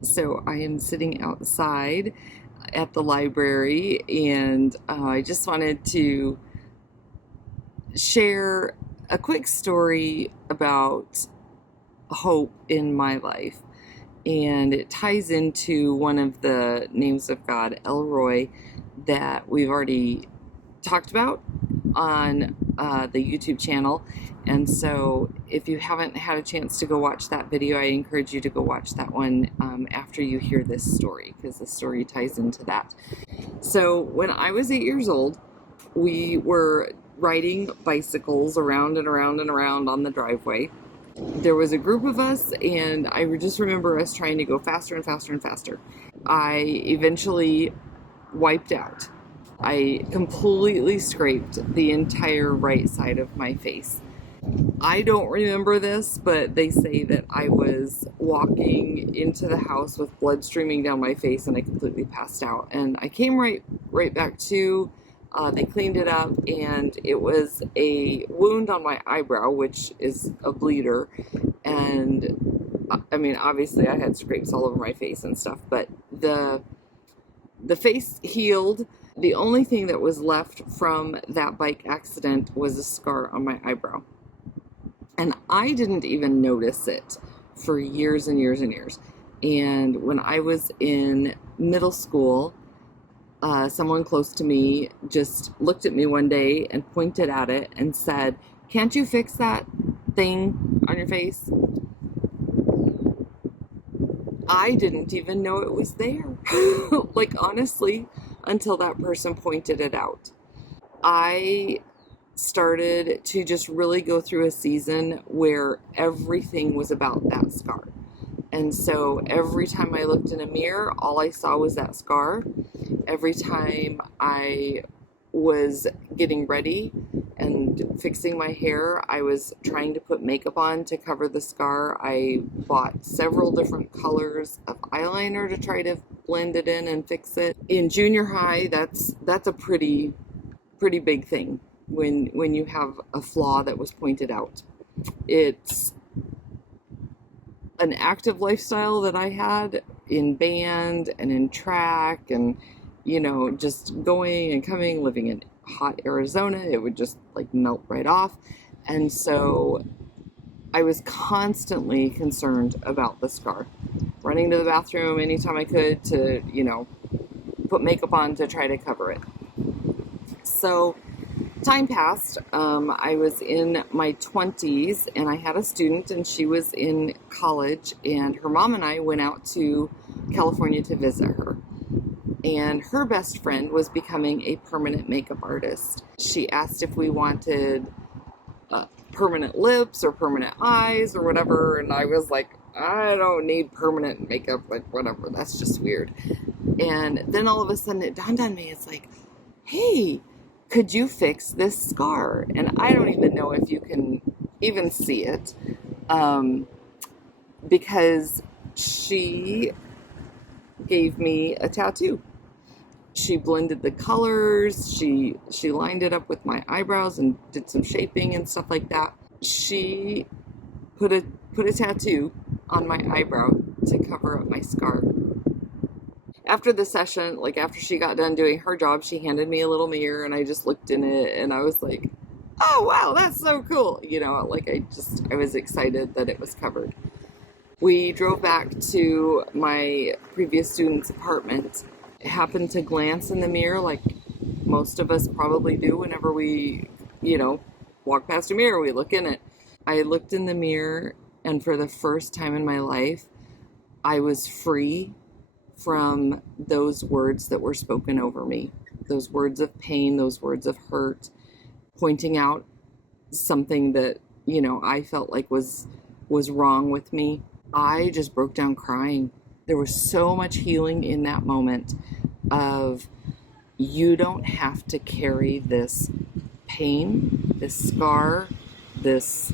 So I am sitting outside at the library, and I just wanted to share a quick story about hope in my life. And it ties into one of the names of God, El Roi, that we've already talked about on the YouTube channel. And so if you haven't had a chance to go watch that video, I encourage you to go watch that one after you hear this story, because the story ties into that. So when I was 8 years old, we were riding bicycles around and around and around on the driveway. There was a group of us, and I just remember us trying to go faster and faster and faster. I eventually wiped out. I completely scraped the entire right side of my face. I don't remember this, but they say that I was walking into the house with blood streaming down my face and I completely passed out. And I came right back to. They cleaned it up, and it was a wound on my eyebrow, which is a bleeder. And I mean, obviously, I had scrapes all over my face and stuff, but the face healed. The only thing that was left from that bike accident was a scar on my eyebrow. And I didn't even notice it for years and years and years. And when I was in middle school, someone close to me just looked at me one day and pointed at it and said, "Can't you fix that thing on your face?" I didn't even know it was there. Like, honestly, until that person pointed it out. I started to just really go through a season where everything was about that scar. And so every time I looked in a mirror, all I saw was that scar. Every time I was getting ready and fixing my hair, I was trying to put makeup on to cover the scar. I bought several different colors of eyeliner to try to blend it in and fix it. In junior high, that's a pretty big thing when you have a flaw that was pointed out. It's an active lifestyle that I had in band and in track, and just going and coming, living in hot Arizona, it would just like melt right off. And so I was constantly concerned about the scar, running to the bathroom anytime I could to, put makeup on to try to cover it. So time passed. I was in my 20s, and I had a student, and she was in college, and her mom and I went out to California to visit her. And her best friend was becoming a permanent makeup artist. She asked if we wanted permanent lips or permanent eyes or whatever, and I was like, I don't need permanent makeup, like whatever, that's just weird. And then all of a sudden it dawned on me, it's like, hey, could you fix this scar? And I don't even know if you can even see it, because she gave me a tattoo. She blended the colors, she lined it up with my eyebrows and did some shaping and stuff like that. She put a tattoo on my eyebrow to cover up my scar. After the session, like after she got done doing her job, she handed me a little mirror, and I just looked in it and I was like, oh wow, that's so cool. Like I was excited that it was covered. We drove back to my previous student's apartment. I happened to glance in the mirror like most of us probably do whenever we, walk past a mirror, we look in it. I looked in the mirror, and for the first time in my life, I was free from those words that were spoken over me. Those words of pain, those words of hurt, pointing out something that, I felt like was wrong with me. I just broke down crying. There was so much healing in that moment of, you don't have to carry this pain, this scar, this,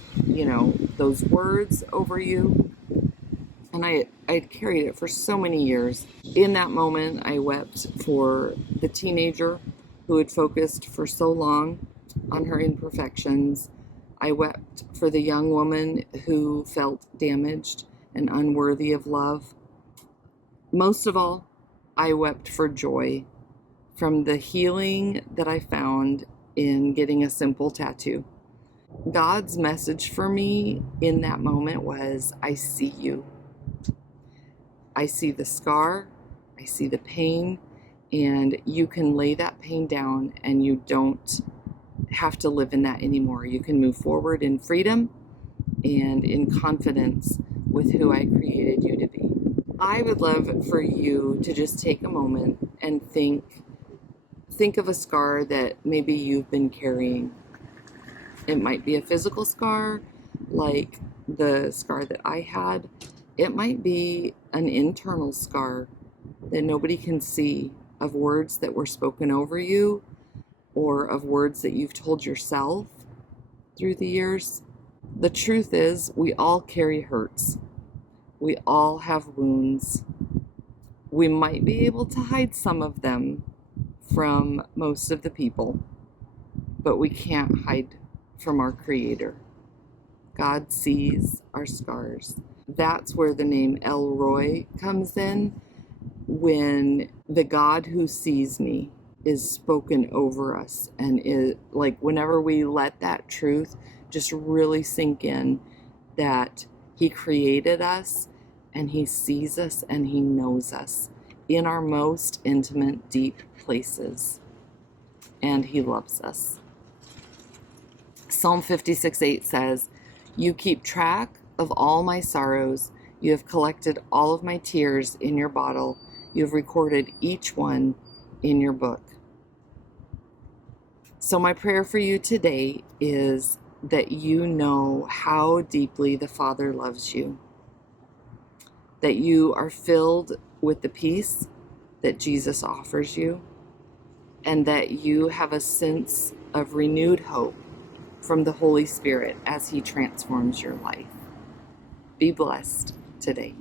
those words over you. And I had carried it for so many years. In that moment, I wept for the teenager who had focused for so long on her imperfections. I wept for the young woman who felt damaged and unworthy of love. Most of all, I wept for joy from the healing that I found in getting a simple tattoo. God's message for me in that moment was, I see you. I see the scar, I see the pain, and you can lay that pain down and you don't have to live in that anymore. You can move forward in freedom and in confidence with who I created you to be. I would love for you to just take a moment and think of a scar that maybe you've been carrying. It might be a physical scar, like the scar that I had. It might be an internal scar that nobody can see, of words that were spoken over you, or of words that you've told yourself through the years. The truth is, we all carry hurts. We all have wounds. We might be able to hide some of them from most of the people, but we can't hide from our Creator. God sees our scars. That's where the name El Roi comes in, when the God who sees me is spoken over us, and is like, whenever we let that truth just really sink in, that He created us and He sees us and He knows us in our most intimate, deep places, and He loves us. Psalm 56:8 says, "You keep track of all my sorrows. You have collected all of my tears in your bottle. You have recorded each one in your book." So my prayer for you today is that you know how deeply the Father loves you, that you are filled with the peace that Jesus offers you, and that you have a sense of renewed hope from the Holy Spirit as He transforms your life. Be blessed today.